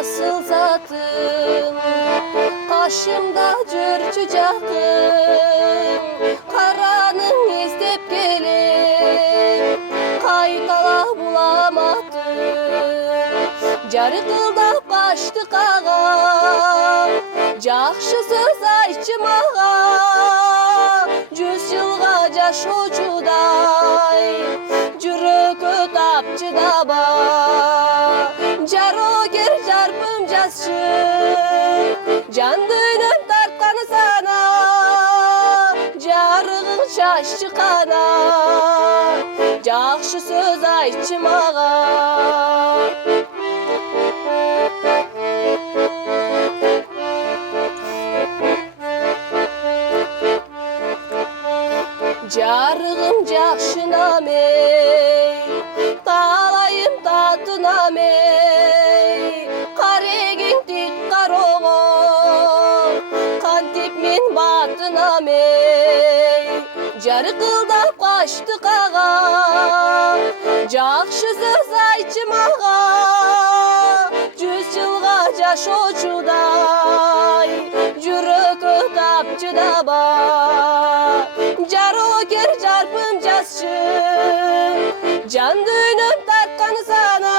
asıl zatım, karşımda жүрчү жақын, қараның іздеп келіп, қайтала буламатым. Жарқылдап қашты қағам, жақшы сөз айтшы маған, 100 жылға жашоочудай, жүрөккө тапчы даба. Жарогер жарпым жазчы, жан дүйнөм тартканы сана, жарыгың шашчы кана, жакшы сөз айтчы мага. Жарыгым жакшы намей, талайым татынамей, карегиң тик карогон, кантип мен батынамей. Жаркылдап качты кагам, жакшы сөз айтчы мага, 100 жылга жашоочудай, жүрөккө тапчы даба. Жарогер жарпым жазчы, жан дүйнөм тартканы сана,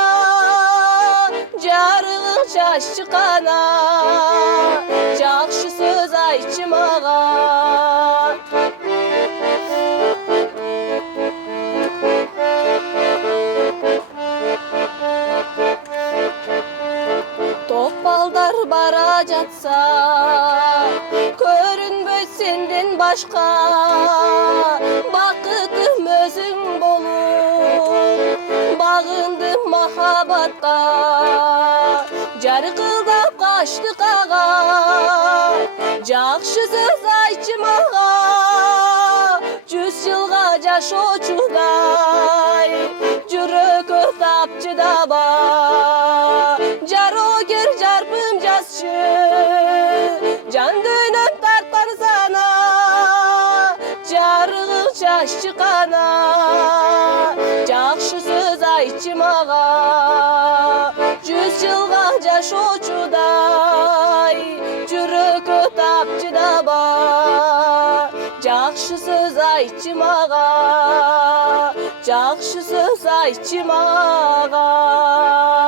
жарыгың шашчы кана, жакшы сөз айтчы мага. Топалдар бара жатса, көрүнбөй сенден башка, бакытым өзүң болуп, багындым махабатка. Жаркылдап качты кагам, жакшы сөз айтчы мага, 100 жылга жашоочудай, жүрөккө тапчы даба. Жарогер жарпым жазчы, жан дүйнөм тартканы сана, жарыгың шашчы кана, жакшы сөз айтчы мага. 100 жылга жашоочудай, жүрөккө тапчы даба. Жакшы сөз айтчы мага, жакшы сөз айтчы мага.